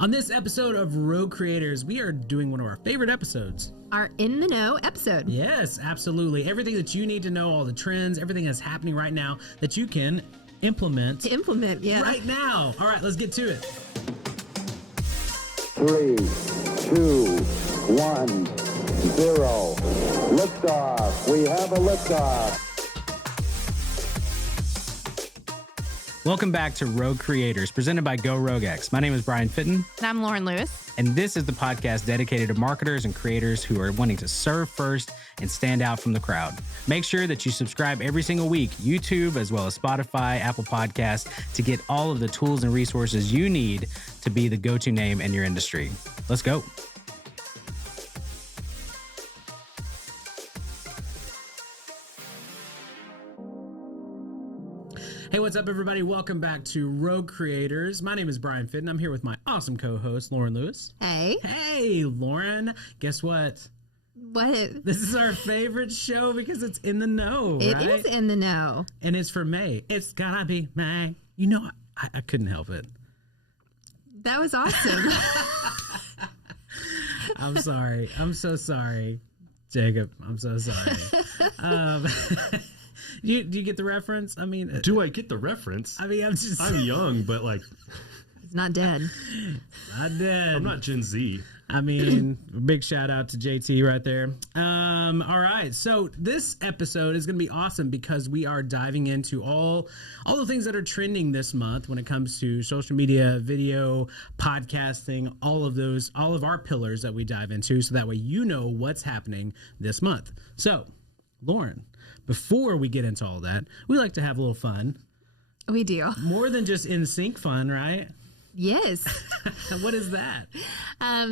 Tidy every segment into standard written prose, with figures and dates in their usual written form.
On this episode of Rogue Creators, we are doing one of our favorite episodes. Our In the Know episode. Yes, absolutely. Everything that you need to know, all the trends, everything that's happening right now that you can implement. Right now. All right, let's get to it. 3, 2, 1, 0. Liftoff. We have a liftoff. Welcome back to Rogue Creators, presented by Go RogueX. My name is Brian Fitton. And I'm Lauren Lewis. And this is the podcast dedicated to marketers and creators who are wanting to serve first and stand out from the crowd. Make sure that you subscribe every single week, YouTube, as well as Spotify, Apple Podcasts, to get all of the tools and resources you need to be the go-to name in your industry. Let's go. Hey, what's up, everybody? Welcome back to Rogue Creators. My name is Brian Fitton. I'm here with my awesome co-host, Lauren Lewis. Hey. Hey, Lauren. Guess what? What? This is our favorite show because it's in the know, It right? is in the know. And it's for May. It's gotta be May. You know, I couldn't help it. That was awesome. I'm sorry. I'm so sorry, Jacob. I'm so sorry. Do you get the reference? I mean, do I get the reference? I mean, I'm young, but like, He's not dead. not dead. I'm not Gen Z. I mean, big shout out to JT right there. All right, so this episode is going to be awesome because we are diving into all the things that are trending this month when it comes to social media, video, podcasting, all of our pillars that we dive into, so that way you know what's happening this month. So, Lauren, before we get into all that, we like to have a little fun. We do. More than just in sync fun, right? Yes. What is that?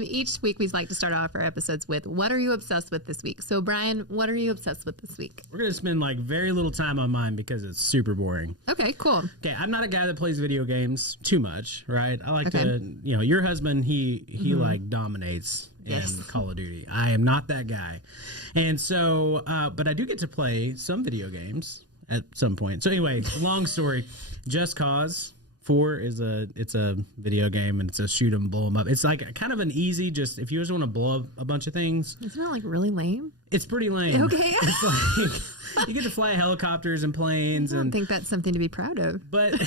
Each week we like to start off our episodes with, what are you obsessed with this week? So, Brian, what are you obsessed with this week? We're going to spend like very little time on mine because it's super boring. Okay, cool. Okay, I'm not a guy that plays video games too much, right? I like to, your husband, he like dominates in Call of Duty. I am not that guy. And so, but I do get to play some video games at some point. So anyway, long story, Just Cause 4 it's a video game, and it's a shoot 'em, blow 'em up. It's like kind of an easy, just if you just want to blow up a bunch of things. Isn't that like really lame? It's pretty lame. Okay. It's like you get to fly helicopters and planes. I don't think that's something to be proud of. But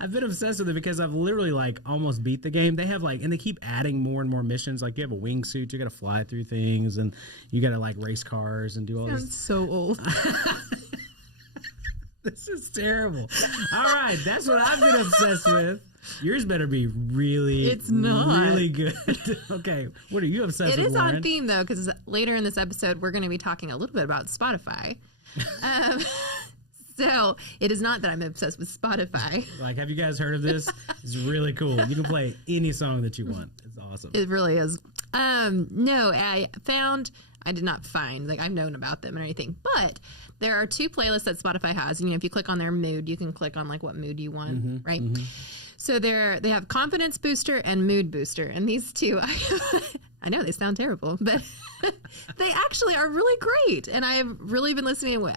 I've been obsessed with it because I've literally like almost beat the game. They have and they keep adding more and more missions. Like you have a wingsuit, you got to fly through things, and you got to like race cars and do all Sounds this. so old. This is terrible. All right, that's what I've been obsessed with. Yours better be really good. Okay, what are you obsessed with, It is Lauren? on theme, though, because later in this episode, we're going to be talking a little bit about Spotify. So it is not that I'm obsessed with Spotify. Like, have you guys heard of this? It's really cool. You can play any song that you want. It's awesome. It really is. No, I did not find, like, I've known about them and everything, but there are two playlists that Spotify has. And, if you click on their mood, you can click on like what mood you want, right? Mm-hmm. So they have Confidence Booster and Mood Booster. And these two, I know they sound terrible, but they actually are really great. And I've really been listening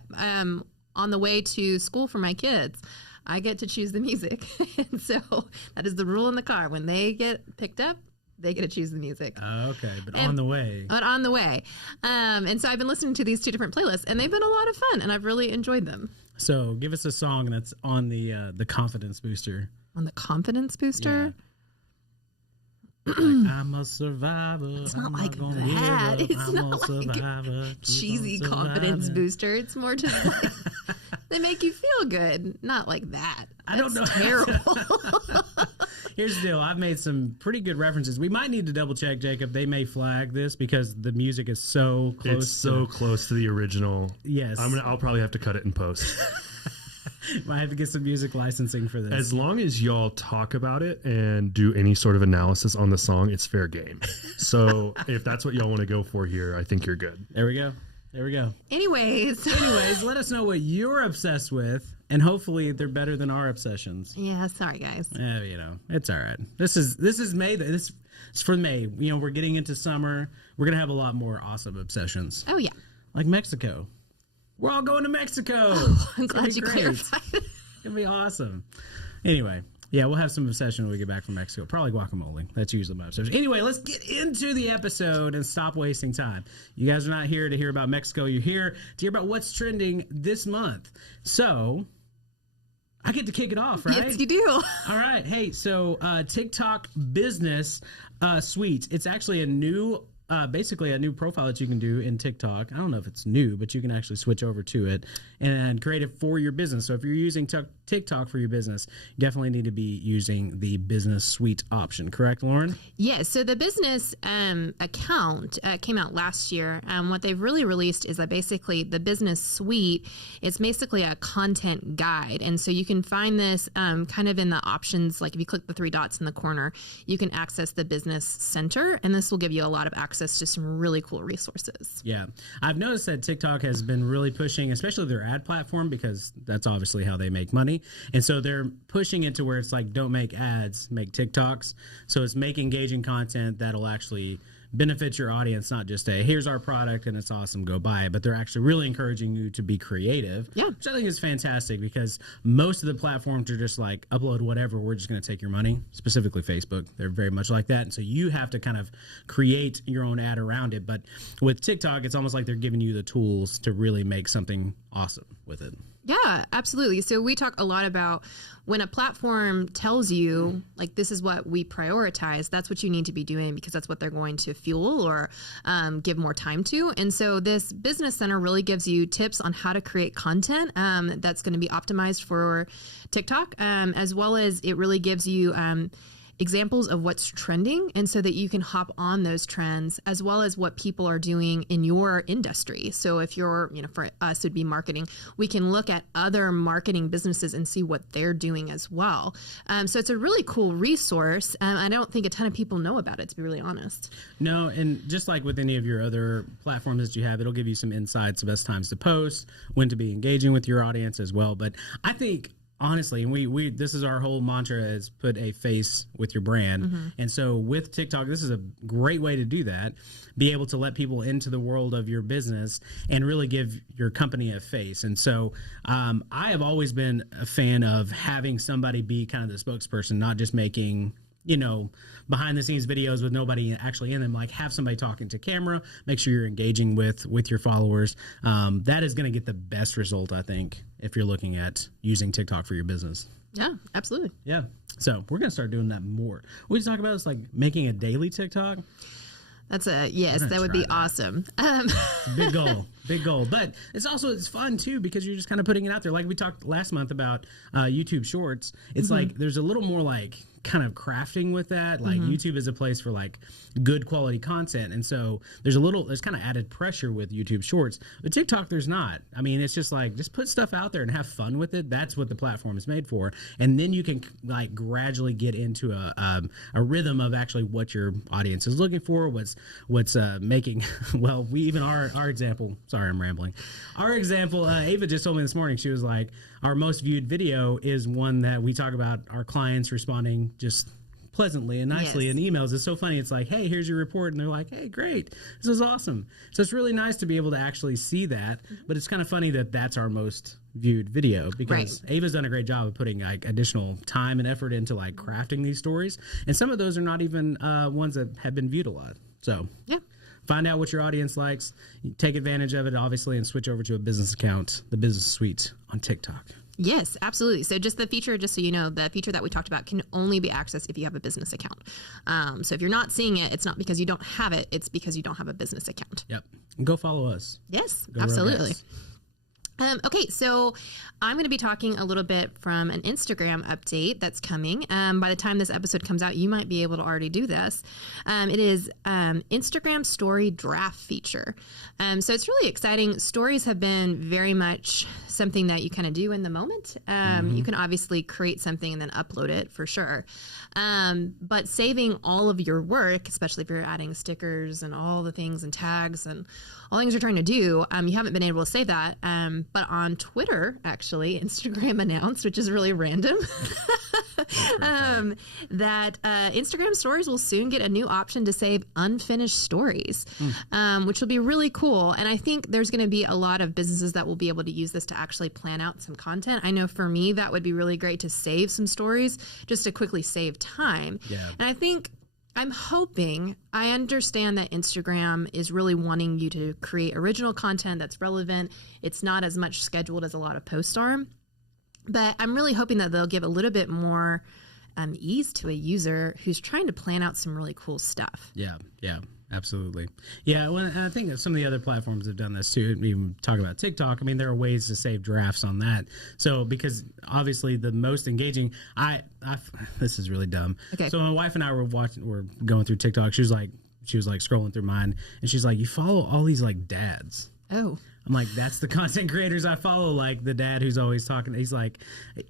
on the way to school for my kids. I get to choose the music. And so that is the rule in the car. When they get picked up, they get to choose the music. Okay, but on the way. On the way. And so I've been listening to these two different playlists, and they've been a lot of fun, and I've really enjoyed them. So give us a song that's on the Confidence Booster. On the Confidence Booster? Yeah. Like, I'm a survivor. It's not like gonna that. give up. It's I'm not a survivor. like cheesy confidence booster. It's more just like they make you feel good. Not like that. I don't know. Terrible. Here's the deal. I've made some pretty good references. We might need to double check, Jacob. They may flag this because the music is so close. It's so close to the original. Yes. I'll probably have to cut it in post. Might have to get some music licensing for this. As long as y'all talk about it and do any sort of analysis on the song, it's fair game. So if that's what y'all want to go for here, I think you're good. There we go. Anyways, let us know what you're obsessed with, and hopefully they're better than our obsessions. Yeah, sorry guys. Yeah, it's all right. This is May. This is for May. We're getting into summer. We're gonna have a lot more awesome obsessions. Oh yeah, like Mexico. We're all going to Mexico. Oh, I'm glad you clarified. It's gonna be awesome. Anyway, Yeah, we'll have some obsession when we get back from Mexico. Probably guacamole. That's usually my obsession. Anyway, let's get into the episode and stop wasting time. You guys are not here to hear about Mexico. You're here to hear about what's trending this month. So I get to kick it off, right? Yes, you do. All right. Hey, so TikTok Business Suite. It's actually a new, basically a new profile that you can do in TikTok. I don't know if it's new, but you can actually switch over to it and create it for your business. So if you're using TikTok for your business, you definitely need to be using the Business Suite option. Correct, Lauren? Yes. So the business account came out last year. What they've really released is that basically the Business Suite is basically a content guide. And so you can find this kind of in the options. Like if you click the three dots in the corner, you can access the Business Center. And this will give you a lot of access to some really cool resources. Yeah. I've noticed that TikTok has been really pushing, especially their ad platform, because that's obviously how they make money. And so they're pushing it to where it's like, don't make ads, make TikToks. So it's make engaging content that'll actually benefit your audience, not just a here's our product and it's awesome, go buy it, but they're actually really encouraging you to be creative. Yeah. Which I think is fantastic, because most of the platforms are just like upload whatever, we're just going to take your money. Specifically Facebook, they're very much like that. And so you have to kind of create your own ad around it. But with TikTok, it's almost like they're giving you the tools to really make something awesome with it. Yeah, absolutely. So we talk a lot about when a platform tells you, like, this is what we prioritize, that's what you need to be doing, because that's what they're going to fuel or give more time to. And so this Business Center really gives you tips on how to create content that's going to be optimized for TikTok, as well as it really gives you examples of what's trending, and so that you can hop on those trends, as well as what people are doing in your industry. So if you're, for us, it'd be marketing, we can look at other marketing businesses and see what they're doing as well. So it's a really cool resource. I don't think a ton of people know about it, to be really honest. No, and just like with any of your other platforms that you have, it'll give you some insights, the best times to post, when to be engaging with your audience as well. But I think, honestly, and we this is our whole mantra, is put a face with your brand. Mm-hmm. And so with TikTok, this is a great way to do that. Be able to let people into the world of your business and really give your company a face. And so I have always been a fan of having somebody be kind of the spokesperson, not just making behind the scenes videos with nobody actually in them. Like, have somebody talking to camera, make sure you're engaging with your followers. That is going to get the best result, I think, if you're looking at using TikTok for your business. Yeah, absolutely. Yeah. So we're going to start doing that more. What we talk about is like making a daily TikTok. That's that would be awesome. Big goal. But it's fun too, because you're just kind of putting it out there. Like we talked last month about YouTube Shorts. It's like there's a little more like kind of crafting with that. Like YouTube is a place for like good quality content, and so there's kind of added pressure with YouTube Shorts. But TikTok, there's not. I mean, it's just like, just put stuff out there and have fun with it. That's what the platform is made for, and then you can like gradually get into a rhythm of actually what your audience is looking for, what's making well, we even our example, sorry I'm rambling, our example, Ava just told me this morning, she was like, our most viewed video is one that we talk about our clients responding just pleasantly and nicely in emails. It's so funny. It's like, hey, here's your report, and they're like, hey, great, this is awesome. So it's really nice to be able to actually see that. But it's kind of funny that that's our most viewed video, because Ava's done a great job of putting like additional time and effort into like crafting these stories, and some of those are not even ones that have been viewed a lot. So yeah, find out what your audience likes, take advantage of it, obviously, and switch over to a business account, the Business Suite on TikTok. Yes, absolutely. So just the feature, just so you know, the feature that we talked about can only be accessed if you have a business account. So if you're not seeing it, it's not because you don't have it, it's because you don't have a business account. Yep. And go follow us. Yes, absolutely. Okay, so I'm going to be talking a little bit from an Instagram update that's coming. By the time this episode comes out, you might be able to already do this. It is Instagram Story Draft feature. So it's really exciting. Stories have been very much something that you kind of do in the moment. You can obviously create something and then upload it for sure. But saving all of your work, especially if you're adding stickers and all the things and tags and all things you're trying to do, you haven't been able to save that. But on Twitter, actually, Instagram announced, which is really random, that Instagram stories will soon get a new option to save unfinished stories, which will be really cool. And I think there's going to be a lot of businesses that will be able to use this to actually plan out some content. I know for me, that would be really great to save some stories just to quickly save time. Yeah. And I think I understand that Instagram is really wanting you to create original content that's relevant. It's not as much scheduled as a lot of posts are. But I'm really hoping that they'll give a little bit more ease to a user who's trying to plan out some really cool stuff. Yeah, absolutely. Yeah, well, and I think that some of the other platforms have done this too. Even talk about TikTok. I mean, there are ways to save drafts on that. So, because obviously the most engaging, this is really dumb. Okay. So my wife and I were going through TikTok. She was like scrolling through mine, and she's like, "You follow all these like dads." Oh. I'm like, that's the content creators I follow, like the dad who's always talking. He's like,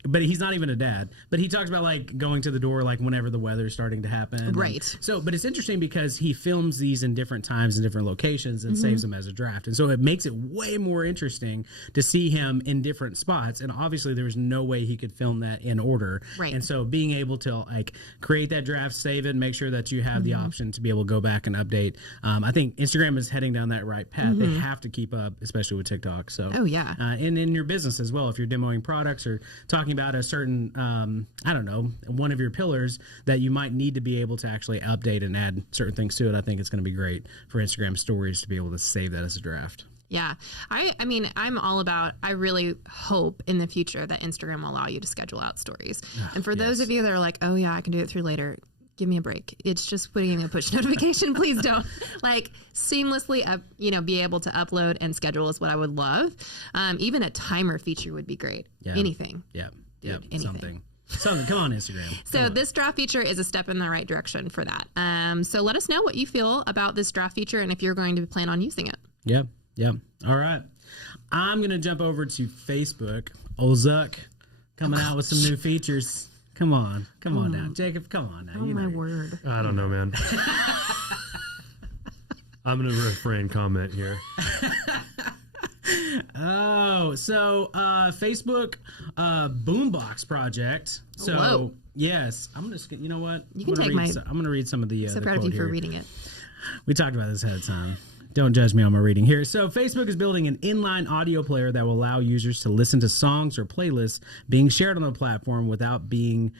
but he's not even a dad, but he talks about like going to the door like whenever the weather's starting to happen. Right. And so, but it's interesting because he films these in different times and different locations and saves them as a draft. And so it makes it way more interesting to see him in different spots. And obviously there's no way he could film that in order. Right. And so being able to like create that draft, save it, make sure that you have the option to be able to go back and update. I think Instagram is heading down that right path. They have to keep up, especially with TikTok. So, and in your business as well, if you're demoing products or talking about a certain, I don't know, one of your pillars that you might need to be able to actually update and add certain things to it, I think it's going to be great for Instagram stories to be able to save that as a draft. Yeah. I mean, I'm all about, I really hope in the future that Instagram will allow you to schedule out stories. And for those of you that are like, oh yeah, I can do it through later, give me a break. It's just putting in a push notification. Please don't. Like seamlessly, be able to upload and schedule is what I would love. Even a timer feature would be great. Yeah. Anything. Yeah. Anything. Something. Come on, Instagram. So this draft feature is a step in the right direction for that. So let us know what you feel about this draft feature and if you're going to plan on using it. Yep. All right. I'm going to jump over to Facebook. Old Zuck coming out with some new features. Come on now. Jacob, come on now. Oh, my word. I don't know, man. I'm going to refrain comment here. So Facebook Boombox project. So, Whoa. yes, I'm just, you know what? You can take my... I'm going to read some of the So the proud of quote you for here. reading it. We talked about this ahead of time. Don't judge me on my reading here. So Facebook is building an inline audio player that will allow users to listen to songs or playlists being shared on the platform without being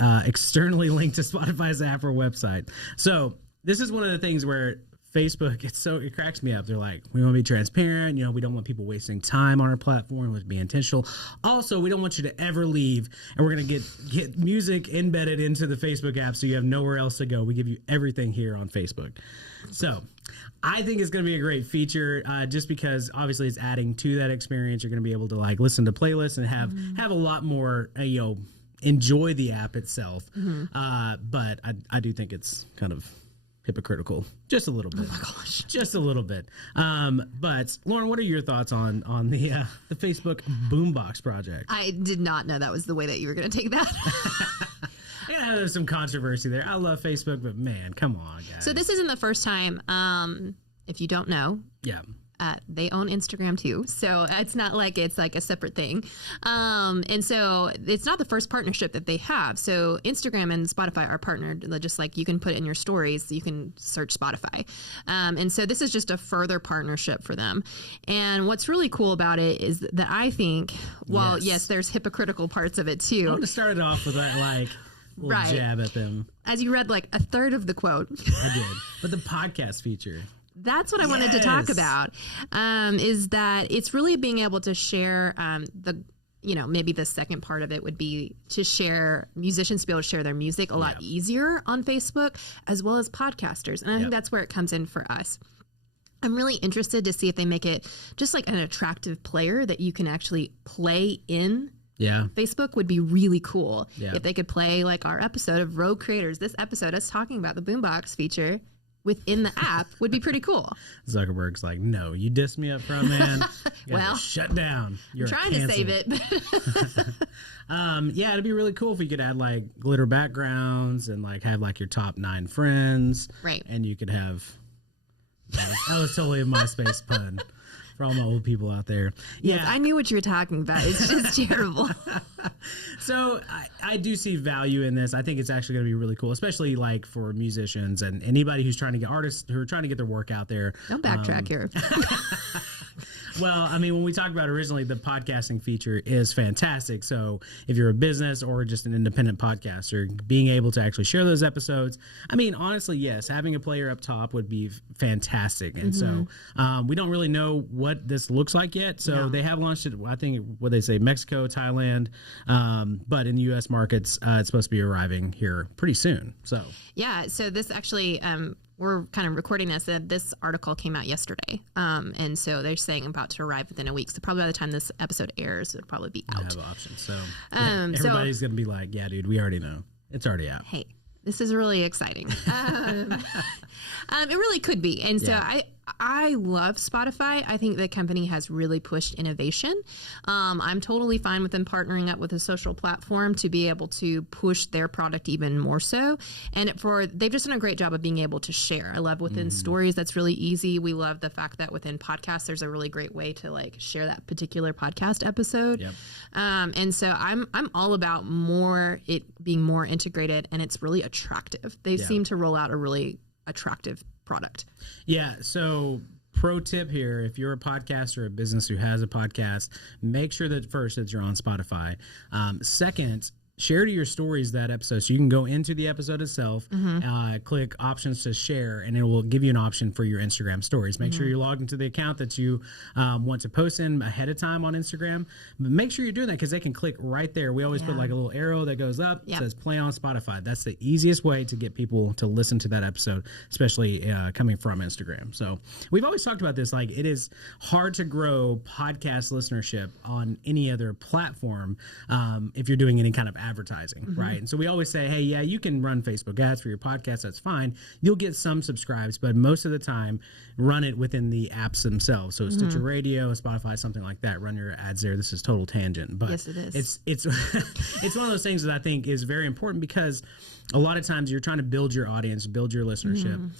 externally linked to Spotify's app or website. So this is one of the things where Facebook, it cracks me up. They're like, we want to be transparent. We don't want people wasting time on our platform. We want to be intentional. Also, we don't want you to ever leave. And we're going to get music embedded into the Facebook app so you have nowhere else to go. We give you everything here on Facebook. So I think it's going to be a great feature just because obviously it's adding to that experience. You're going to be able to like listen to playlists and have a lot more, enjoy the app itself. But I do think it's kind of hypocritical just a little bit. Oh my gosh, just a little bit. But Lauren, what are your thoughts on the Facebook Boombox project? I did not know that was the way that you were going to take that. Yeah, there's some controversy there. I love Facebook, but man, come on, guys. So this isn't the first time. If you don't know, they own Instagram too. So it's not like it's like a separate thing. And so it's not the first partnership that they have. So Instagram and Spotify are partnered, just like you can put in your stories, you can search Spotify. And so this is just a further partnership for them. And what's really cool about it is that I think, while yes, there's hypocritical parts of it too. I want to start it off with that like little jab at them. As you read like a third of the quote. I did. But the podcast feature. That's what I wanted to talk about, is that it's really being able to share maybe the second part of it would be to share, musicians to be able to share their music a lot easier on Facebook, as well as podcasters. And I think that's where it comes in for us. I'm really interested to see if they make it just like an attractive player that you can actually play in. Yeah. Facebook would be really cool if they could play like our episode of Rogue Creators. This episode, us talking about the Boombox feature within the app would be pretty cool. Zuckerberg's like, no, you dissed me up front, man. Well, shut down. You're trying to save it. It'd be really cool if you could add like glitter backgrounds and like have like your top 9 friends. Right. And you could have, that was totally a MySpace pun. For all my old people out there. Yeah. Yes, I knew what you were talking about. It's just terrible. So I do see value in this. I think it's actually going to be really cool, especially like for musicians and anybody who's trying to get artists who are trying to get their work out there. Don't backtrack here. Well, I mean, when we talked about originally, the podcasting feature is fantastic. So if you're a business or just an independent podcaster, being able to actually share those episodes, I mean, honestly, yes, having a player up top would be fantastic. And so we don't really know what this looks like yet. So they have launched it, I think, what they say, Mexico, Thailand. But in the U.S. markets, it's supposed to be arriving here pretty soon. So yeah, so this actually... we're kind of recording this. This article came out yesterday, and so they're saying about to arrive within a week. So probably by the time this episode airs, it'll probably be out. I have options. So everybody's going to be like, yeah, dude, we already know. It's already out. Hey, this is really exciting. It really could be. And so I love Spotify. I think the company has really pushed innovation. I'm totally fine with them partnering up with a social platform to be able to push their product even more so. And they've just done a great job of being able to share. I love within stories. That's really easy. We love the fact that within podcasts, there's a really great way to like share that particular podcast episode. Yep. And so I'm all about it being more integrated, and it's really attractive. They seem to roll out a really attractive product. Yeah. So pro tip here, if you're a podcaster or a business who has a podcast, make sure that first that you're on Spotify. Second, share to your stories that episode. So you can go into the episode itself, click options to share, and it will give you an option for your Instagram stories. Make sure you're logged into the account that you want to post in ahead of time on Instagram. But make sure you're doing that because they can click right there. We always put like a little arrow that goes up, says play on Spotify. That's the easiest way to get people to listen to that episode, especially coming from Instagram. So we've always talked about this. Like, it is hard to grow podcast listenership on any other platform if you're doing any kind of advertising, right? And so we always say, hey, yeah, you can run Facebook ads for your podcast. That's fine. You'll get some subscribes, but most of the time, run it within the apps themselves. So Stitcher Radio, Spotify, something like that. Run your ads there. This is total tangent, but yes, it is. It's it's one of those things that I think is very important because a lot of times you're trying to build your audience, build your listenership.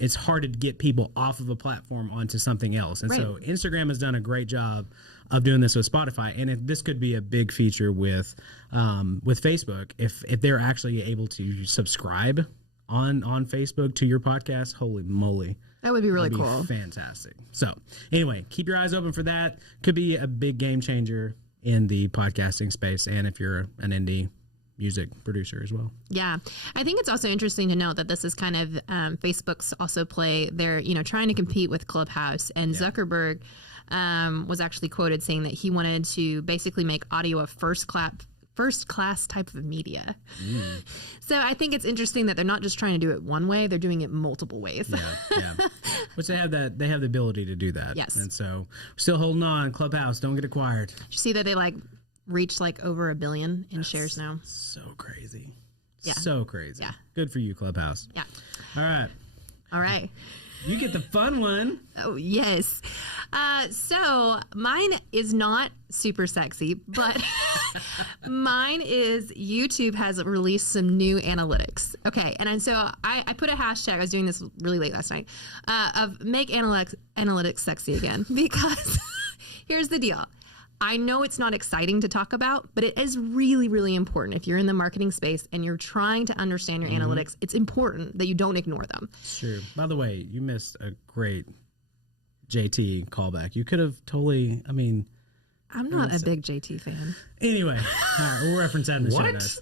It's hard to get people off of a platform onto something else. And so Instagram has done a great job of doing this with Spotify. And this could be a big feature with Facebook. If they're actually able to subscribe on Facebook to your podcast, holy moly. That would be really That'd cool. Be fantastic. So anyway, keep your eyes open for that. Could be a big game changer in the podcasting space. And if you're an indie music producer as well. Yeah. I think it's also interesting to note that this is kind of Facebook's also play. They're, trying to compete with Clubhouse, and Zuckerberg was actually quoted saying that he wanted to basically make audio a first class type of media. So I think it's interesting that they're not just trying to do it one way, they're doing it multiple ways. Yeah. Which they have the ability to do that. Yes. And so we're still holding on. Clubhouse, don't get acquired. Did you see that they reached over 1 billion in shares now? So crazy. Yeah. So crazy. Yeah. Good for you, Clubhouse. Yeah. All right. You get the fun one. Oh, yes. So mine is not super sexy, but mine is YouTube has released some new analytics. Okay. And so I put a hashtag, I was doing this really late last night, of make analytics sexy again, because here's the deal. I know it's not exciting to talk about, but it is really, really important. If you're in the marketing space and you're trying to understand your analytics, it's important that you don't ignore them. Sure. By the way, you missed a great JT callback. You could have totally, I'm not a big JT fan. Anyway, all right, we'll reference that in the show notes.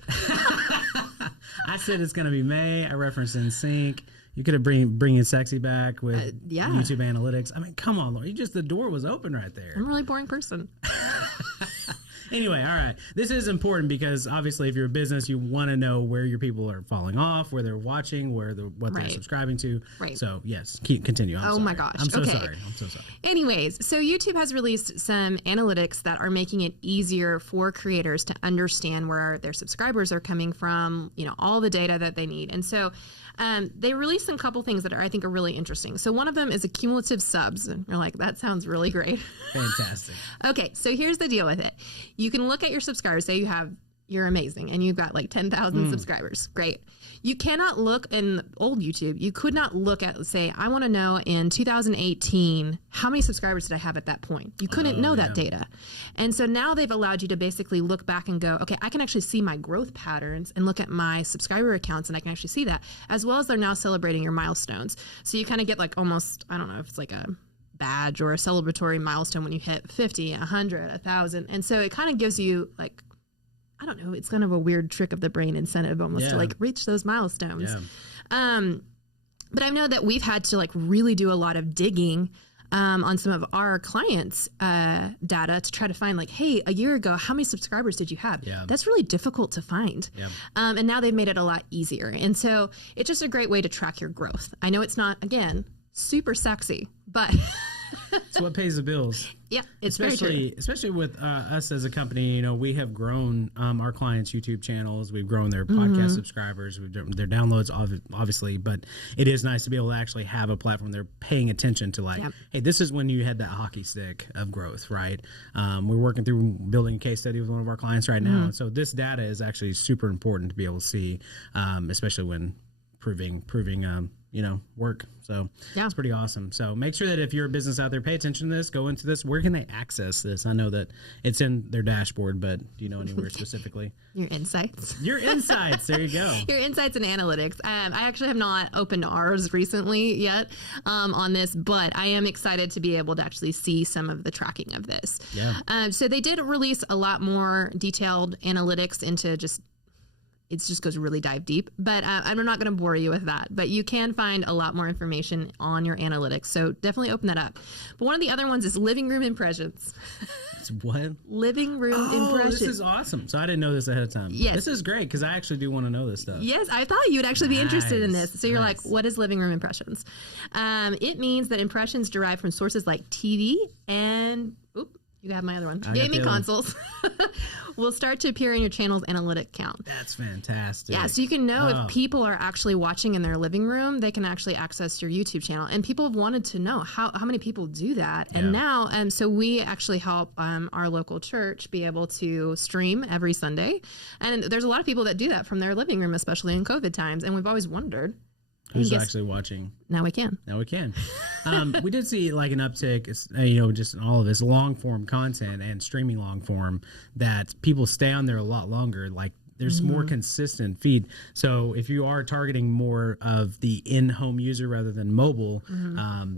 I said it's going to be May. I referenced NSYNC. You could have bringing sexy back with YouTube analytics. Come on, Lauren. The door was open right there. I'm a really boring person. Anyway, all right. This is important because obviously if you're a business, you want to know where your people are falling off, where they're watching, what they're subscribing to. Right. So, yes, continue. I'm sorry. My gosh. I'm so okay. sorry. I'm so sorry. Anyways, so YouTube has released some analytics that are making it easier for creators to understand where their subscribers are coming from, all the data that they need. And so they released a couple things that I think are really interesting. So one of them is a cumulative subs. And you're like, that sounds really great. Fantastic. Okay, so here's the deal with it. You can look at your subscribers. Say you have you're amazing. And you've got like 10,000 subscribers. Great. You cannot look in old YouTube. You could not look at, say, I want to know in 2018, how many subscribers did I have at that point? You couldn't know that data. And so now they've allowed you to basically look back and go, okay, I can actually see my growth patterns and look at my subscriber accounts, and I can actually see that, as well as they're now celebrating your milestones. So you kind of get like almost, I don't know if it's like a badge or a celebratory milestone when you hit 50, 100, 1,000. And so it kind of gives you like, I don't know, it's kind of a weird trick of the brain incentive almost to like reach those milestones. Yeah. But I know that we've had to like really do a lot of digging on some of our clients' data to try to find like, hey, a year ago, how many subscribers did you have? Yeah. That's really difficult to find. Yeah. And now they've made it a lot easier. And so it's just a great way to track your growth. I know it's not, again, super sexy, but it's what pays the bills. Yeah, it's especially with us as a company. You know, we have grown our clients' YouTube channels. We've grown their podcast subscribers, their downloads, obviously. But it is nice to be able to actually have a platform they're paying attention to. Like, hey, this is when you had that hockey stick of growth, right? We're working through building a case study with one of our clients right now, and so this data is actually super important to be able to see, especially when proving work. So it's pretty awesome. So make sure that if you're a business out there, pay attention to this, go into this. Where can they access this? I know that it's in their dashboard, but do you know anywhere specifically? Your insights. Your insights. There you go. Your insights and analytics. I actually have not opened ours recently yet on this, but I am excited to be able to actually see some of the tracking of this. Yeah. So they did release a lot more detailed analytics into it just goes really dive deep, but I'm not going to bore you with that. But you can find a lot more information on your analytics, so definitely open that up. But one of the other ones is living room impressions. It's what? Living room impressions. This is awesome. So I didn't know this ahead of time. Yes. This is great because I actually do want to know this stuff. Yes, I thought you'd actually be interested in this. So you're like, what is living room impressions? It means that impressions derived from sources like TV and... You have my other one. Gaming consoles will start to appear in your channel's analytic count. That's fantastic. Yeah, so you can know if people are actually watching in their living room, they can actually access your YouTube channel. And people have wanted to know how many people do that. And now, so we actually help our local church be able to stream every Sunday. And there's a lot of people that do that from their living room, especially in COVID times. And we've always wondered, who's actually watching? Now we can. We did see like an uptick, just in all of this long form content and streaming long form that people stay on there a lot longer. Like there's more consistent feed. So if you are targeting more of the in-home user rather than mobile,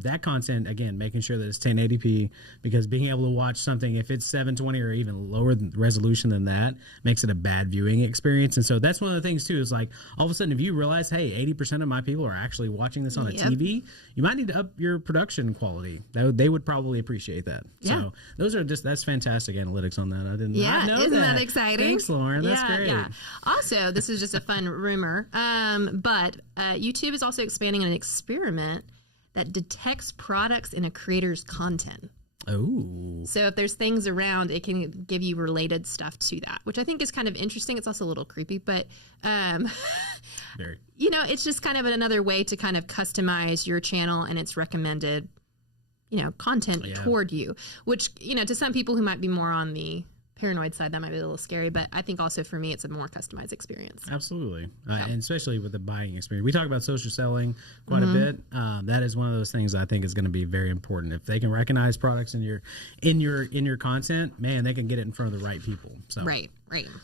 that content, again, making sure that it's 1080p, because being able to watch something, if it's 720 or even lower resolution than that, makes it a bad viewing experience. And so that's one of the things too, is like all of a sudden if you realize, hey, 80% of my people are actually watching this on a TV, you might need to up your production quality. They would probably appreciate that. So that's fantastic analytics on that. I didn't know isn't that exciting? Thanks, Lauren. That's great. Yeah. Also, this is just a fun rumor, but YouTube is also expanding an experiment that detects products in a creator's content. Oh. So if there's things around, it can give you related stuff to that, which I think is kind of interesting. It's also a little creepy, but Very. It's just kind of another way to kind of customize your channel and its recommended, content toward you, which, to some people who might be more on the paranoid side, that might be a little scary, but I think also for me it's a more customized experience. Absolutely. And especially with the buying experience, we talk about social selling quite a bit. That is one of those things I think is going to be very important. If they can recognize products in your content, man, they can get it in front of the right people. So right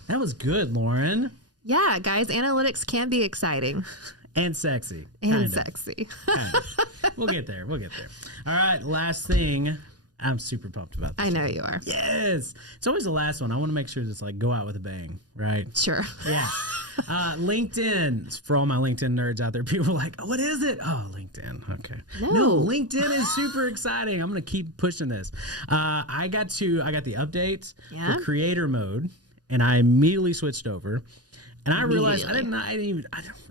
that was good, Lauren. Yeah, guys, analytics can be exciting and sexy. Sexy. We'll get there. All right, last thing. I'm super pumped about this. I know you are. Yes. It's always the last one. I want to make sure it's like go out with a bang, right? Sure. Yeah. LinkedIn. For all my LinkedIn nerds out there, people are like, oh, what is it? Oh, LinkedIn. Okay. No, LinkedIn is super exciting. I'm going to keep pushing this. I got the update for creator mode, and I immediately switched over. And I realized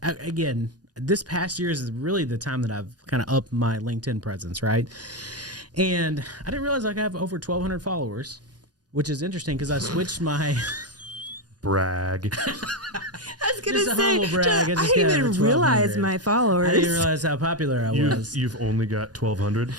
again, this past year is really the time that I've kind of upped my LinkedIn presence, right? And I didn't realize I have over 1,200 followers, which is interesting because I switched my brag. I was going to say, humble brag. I didn't even realize my followers. I didn't realize how popular I was. You've only got 1,200.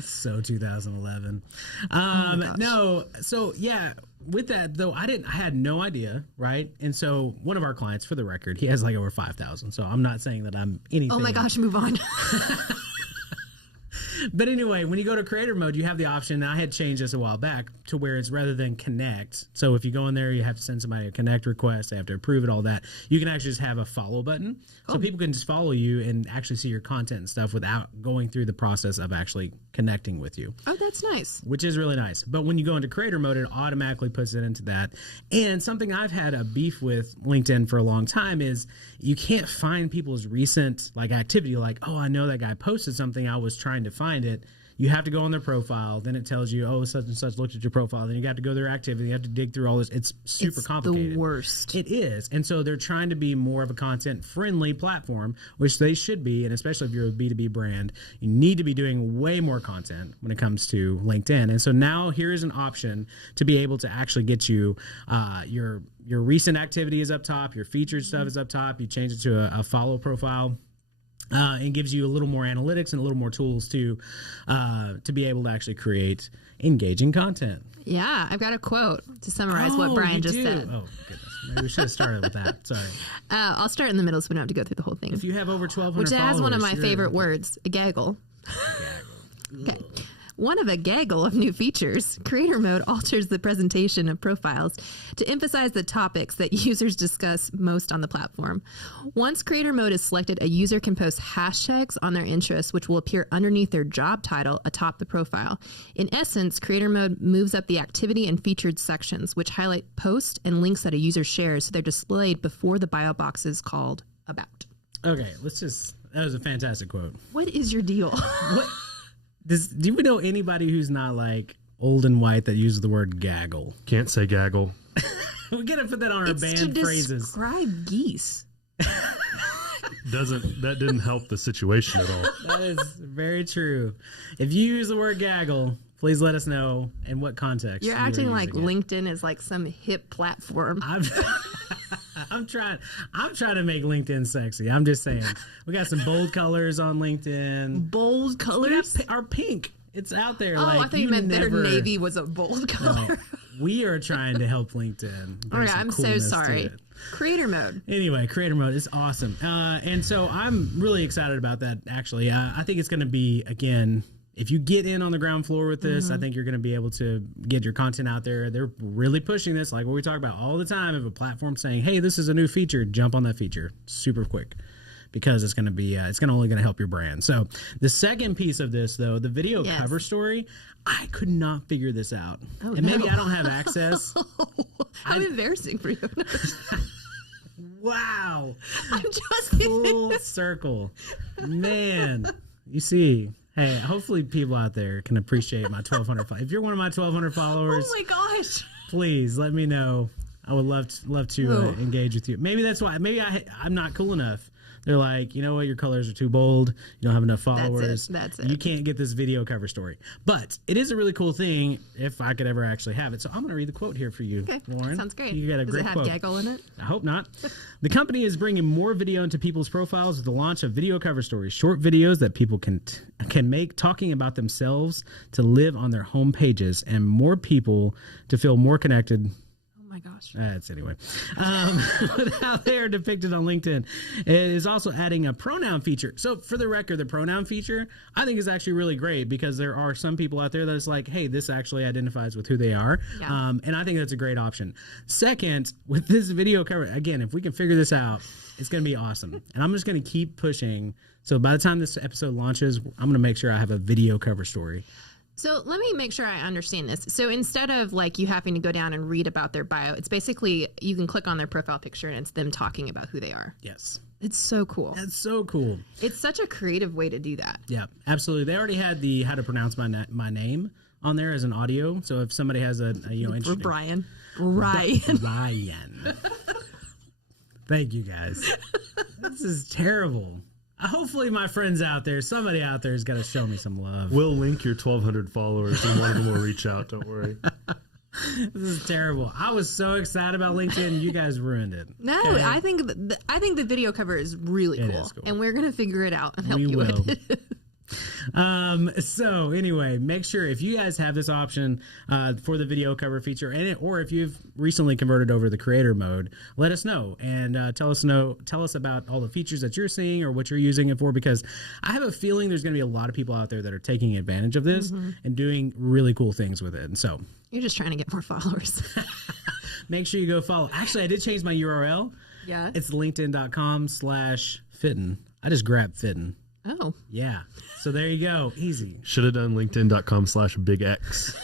So 2011. No. So yeah, with that though, I had no idea, right? And so one of our clients, for the record, he has like over 5,000. So I'm not saying that I'm anything. Oh my gosh, move on. But anyway, when you go to creator mode, you have the option, and I had changed this a while back, to where it's rather than connect. So if you go in there, you have to send somebody a connect request. They have to approve it, all that. You can actually just have a follow button. So people can just follow you and actually see your content and stuff without going through the process of actually connecting with you. Oh, that's nice. Which is really nice. But when you go into creator mode, it automatically puts it into that. And something I've had a beef with LinkedIn for a long time is you can't find people's recent like activity. Like, oh, I know that guy posted something. I was trying to find it. You have to go on their profile. Then it tells you, oh, such and such looked at your profile. Then you got to go to their activity. You have to dig through all this. It's super complicated. The worst. It is. And so they're trying to be more of a content-friendly platform, which they should be. And especially if you're a B2B brand, you need to be doing way more content when it comes to LinkedIn. And so now here is an option to be able to actually get you your recent activity is up top. Your featured stuff is up top. You change it to a follow profile. And gives you a little more analytics and a little more tools to be able to actually create engaging content. Yeah, I've got a quote to summarize what Brian just said. Oh, goodness. Maybe we should have started with that. Sorry. I'll start in the middle so we don't have to go through the whole thing. If you have over 1,200 Which followers, has one of my favorite words, a gaggle. Okay. One of a gaggle of new features, creator mode alters the presentation of profiles to emphasize the topics that users discuss most on the platform. Once creator mode is selected, a user can post hashtags on their interests, which will appear underneath their job title atop the profile. In essence, creator mode moves up the activity and featured sections, which highlight posts and links that a user shares, so they're displayed before the bio boxes called about. Okay, that was a fantastic quote. What is your deal? Do we know anybody who's not like old and white that uses the word gaggle? Can't say gaggle. We gotta put that on our It's band to phrases. describe geese. That didn't help the situation at all. That is very true. If you use the word gaggle, please let us know in what context. You're acting like LinkedIn is like some hip platform. I'm trying to make LinkedIn sexy. I'm just saying. We got some bold colors on LinkedIn. Bold colors? Our pink. It's out there. Oh, like, I thought you meant their navy was a bold color. No, we are trying to help LinkedIn. All right, I'm so sorry. Creator mode. Anyway, creator mode is awesome. And so I'm really excited about that, actually. I think it's going to be, again, if you get in on the ground floor with this, I think you're going to be able to get your content out there. They're really pushing this, like what we talk about all the time. If a platform saying, hey, this is a new feature, jump on that feature super quick, because it's going to be, only going to help your brand. So the second piece of this, though, the video cover story, I could not figure this out. Oh, and maybe I don't have access. How embarrassing for you. Wow. I'm just Full circle. Man, you see. Hey, hopefully people out there can appreciate my 1,200 followers. If you're one of my 1,200 followers, oh my gosh, please let me know. I would love to engage with you. Maybe that's why. Maybe I'm not cool enough. They're like, you know what, your colors are too bold. You don't have enough followers. That's it. You can't get this video cover story. But it is a really cool thing if I could ever actually have it. So I'm going to read the quote here for you, Okay, Lauren. sounds great. You got a Does great it have quote. gaggle in it? I hope not. The company is bringing more video into people's profiles with the launch of video cover stories, short videos that people can make talking about themselves to live on their home pages, and more people to feel more connected. Oh my gosh. That's anyway. With how they are depicted on LinkedIn. It is also adding a pronoun feature. So for the record, the pronoun feature, I think is actually really great, because there are some people out there that is like, hey, this actually identifies with who they are. Yeah. And I think that's a great option. Second, with this video cover, again, if we can figure this out, it's going to be awesome. And I'm just going to keep pushing. So by the time this episode launches, I'm going to make sure I have a video cover story. So let me make sure I understand this. So instead of like you having to go down and read about their bio, it's basically you can click on their profile picture and it's them talking about who they are. Yes. It's so cool. That's so cool. It's such a creative way to do that. Yeah, absolutely. They already had the how to pronounce my name on there as an audio. So if somebody has a For interesting... Brian. Ryan. Thank you, guys. This is terrible. Hopefully my friends out there, somebody out there has got to show me some love. We'll link your 1,200 followers and one of them will reach out. Don't worry. This is terrible. I was so excited about LinkedIn. You guys ruined it. No, Okay? I think the video cover is really It cool. is cool. And we're going to figure it out and help We you will. with it. So anyway, make sure if you guys have this option for the video cover feature, or if you've recently converted over to the creator mode, let us know and tell us about all the features that you're seeing or what you're using it for, because I have a feeling there's going to be a lot of people out there that are taking advantage of this and doing really cool things with it. And so You're just trying to get more followers. make sure you go follow. Actually, I did change my URL. Yeah. It's linkedin.com/fitten. I just grabbed fitten. Oh. Yeah. So there you go. Easy. Should have done linkedin.com/bigx.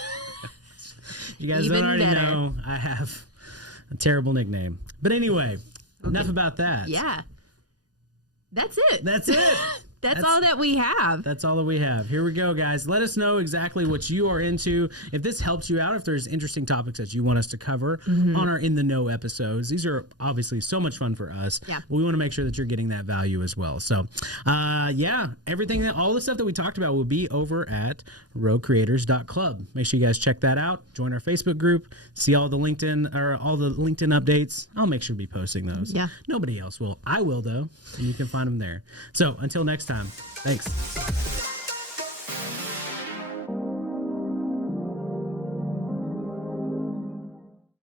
You guys Even don't already better. know I have a terrible nickname. But anyway, enough about that. Yeah. That's it. That's it. That's all that we have. That's all that we have. Here we go, guys. Let us know exactly what you are into. If this helps you out, if there's interesting topics that you want us to cover on our In the Know episodes, these are obviously so much fun for us. Yeah. We want to make sure that you're getting that value as well. So, yeah, all the stuff that we talked about will be over at rowcreators.club. Make sure you guys check that out. Join our Facebook group. See all the LinkedIn updates. I'll make sure to be posting those. Yeah. Nobody else will. I will, though. And you can find them there. So until next time, thanks.